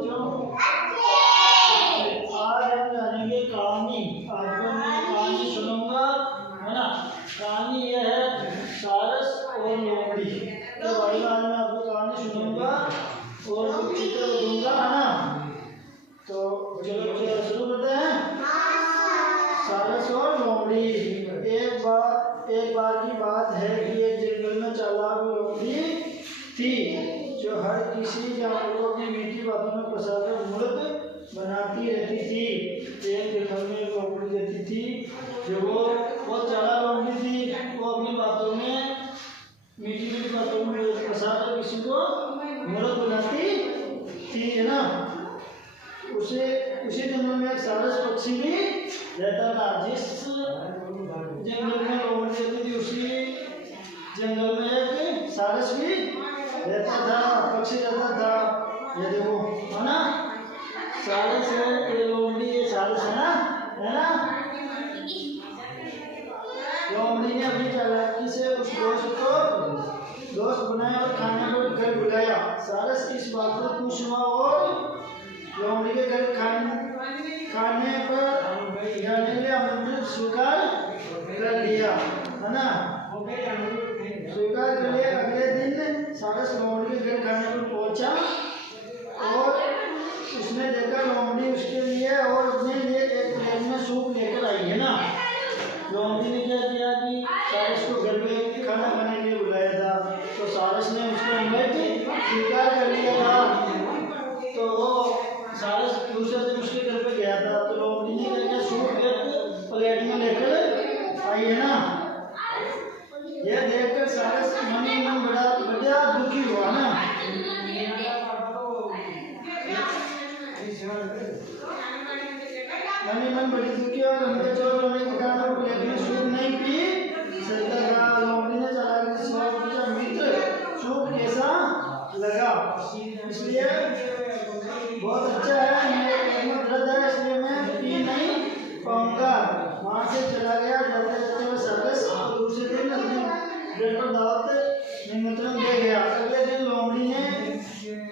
बच्चों, आज हम जानेंगे कहानी। आज मैं कहानी सुनूंगा, है ना। कहानी यह है सारस और लोमड़ी। तो भाई आज मैं आपको कहानी सुनूंगा और कुछ चित्र दूंगा, है ना। तो चलो शुरू करते हैं। सारस और लोमड़ी। एक बार की बात है कि एक जंगल में चालाक लोमड़ी थी जो हर किसी जानवर को अपनी मीठी बातों में फंसाकर मूर्ख बनाती रहती थी। एक जंगल में एक लोमड़ी रहती थी जो वो बहुत चालाक लोमड़ी थी। वो अपनी बातों में मीठी मीठी बातों में फंसाकर किसी को मूर्ख बनाती थी, है ना। उसी जंगल में एक सारस पक्षी भी रहता था। जिस जंगल में लोमड़ी रहती थी उसी जंगल में एक सारस भी रहता था, पक्षी रहता था। ये देखो, है ना। सारस है, ये लोमड़ी, ये सारस है ना। लोमड़ी ने अपनी चालाकी से उस दोस्त बनाया और खाने को घर बुलाया। सारस इस बात को खुश हुआ और लोमड़ी के घर खाने पर जाने के लिए आमंत्रण स्वीकार कर लिया, है ना। स्वीकार कर लिया। अगले दिन सारस लोमड़ी के घर खाने पर पहुंचा और उसने देखा लोमड़ी उसके लिए और अपने लिए एक प्लेट में सूप लेकर आई, है ना। लोमड़ी ने क्या किया कि सारस को घर में खाना खाने के लिए बुलाया था, तो सारस ने उसको इनवाइट स्वीकार कर लिया था। तो वो सारस दूसरे दिन उसके घर पे गया था, तो लोमड़ी ने क्या किया, सूप एक प्लेट में लेकर आई, है ना। यह देखकर सारस मन ही मन बड़ा दुखी हुआ ना। मन ही मन बड़ी दुखी और लंबे चौड़ होने के कारण प्लेट में सूप नहीं पी सकता था। लोमड़ी ने चालाकी से सवाल पूछा, मित्र सूप कैसा लगा? इसलिए बहुत अच्छा है, मेरे पेट में दर्द है इसलिए मैं पी नहीं पाऊंगा। वहां से चला गया। जाते जाते वो सारस दूसरे दिन अपने घर पर दावत निमंत्रण दे गया। अगले दिन लोमड़ी ने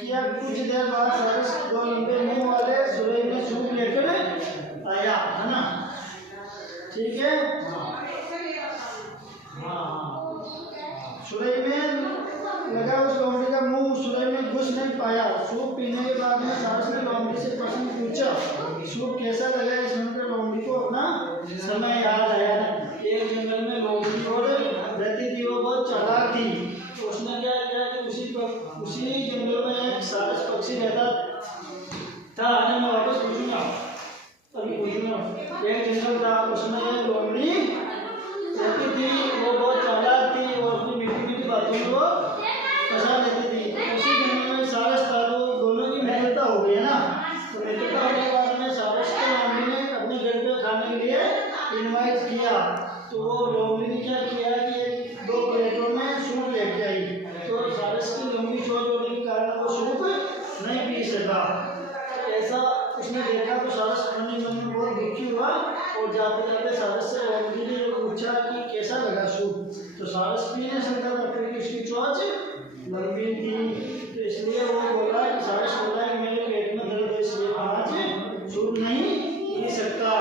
किया। कुछ देर बाद सारस दो लंबे मुंह वाले सुरई में सूप लेकर आया, है ना। ठीक है। सुरई में लगा उस लोमड़ी का मुंह सुरई में घुस नहीं पाया। सूप पीने के बाद में सारस ने लोमड़ी से प्रश्न पूछा, सूप कैसा लगा? इस सुनकर लोमड़ी को अपना समय याद आया। एक जंगल में लोमड़ी और रहती थी, वो बहुत चालाक थी। तो उसने क्या किया कि उसी जंगल में एक सारस पक्षी रहता था। मैं वापस पूछूंगा, अभी पूछूंगा। एक जंगल था, उसमें एक लोमड़ी रहती थी। वो बहुत चालाक थी और अपनी मीठी मीठी बातों में वो फंसा लेती थी। उसी जंगल में सारस था, तो दोनों की मित्रता हो गई, है ना। तो मित्रता होने के बाद में सारस को लोमड़ी ने अपने घर पे खाने के लिए इनवाइट किया। तो वो लोमड़ी ने क्या किया कि दो प्लेटों में सूप लेके आई। तो सारस की लंबी सोच होने के कारण वो सूप नहीं पी सका। ऐसा उसने देखा तो सारस मन में बहुत दुखी हुआ और जाते जाते सारस से लोमड़ी ने पूछा कि कैसा लगा सूप? तो सारस पी नहीं सकता था क्योंकि उसकी चोंच लंबी थी। तो इसलिए वो बोला कि सारस बोला कि मेरे पेट में दर्द है इसलिए आज सूप नहीं पी सकता।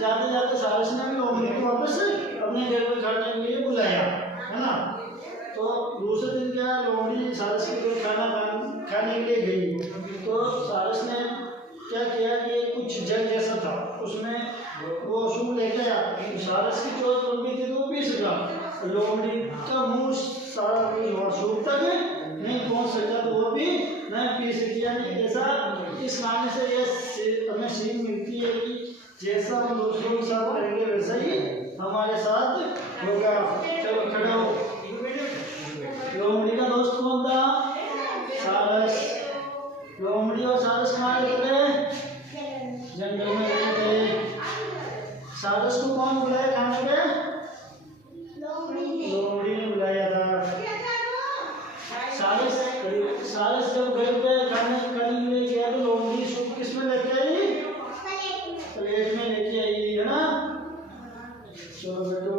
जाते जाते सारस ने भी लोमड़ी को वापस अपने घर पर खाने के लिए बुलाया, है ना। तो दूसरे दिन क्या लोमड़ी सारस के घर खाने के लिए गई। तो सारस ने क्या किया कि कुछ जग जैसा था, उसमें वो सूप लेके आया। सारस की चोट लंबी थी तो वो पी सका। लोमड़ी का मुंह सारा सूप तक नहीं पहुंच सका तो वो भी नहीं पी सकी। यानी ऐसा इस कहानी से ये हमें सीख मिलती है कि जैसा हम दूसरों के साथ करेंगे वैसा ही हमारे साथ होगा। चलो खड़े हो। लोमड़ी का दोस्त कौन था? सारस। लोमड़ी और सारस कहाँ रहते थे? जंगल में रहते थे। सारस को कौन बुलाया खाने पे? लोमड़ी ने बुलाया था। सारस जब घर पे खाने के लिए गया तो लोमड़ी सूप किस में लेके आई? प्लेट में लेके आई, है ना। चलो बेटो,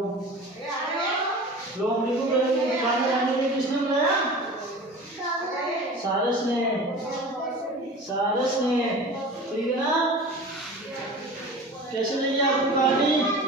लोमड़ी को खाने खाने के लिए किसने बुलाया? सारस ने। सारस ने, ठीक है ना। कैसे लगी आपको कहानी?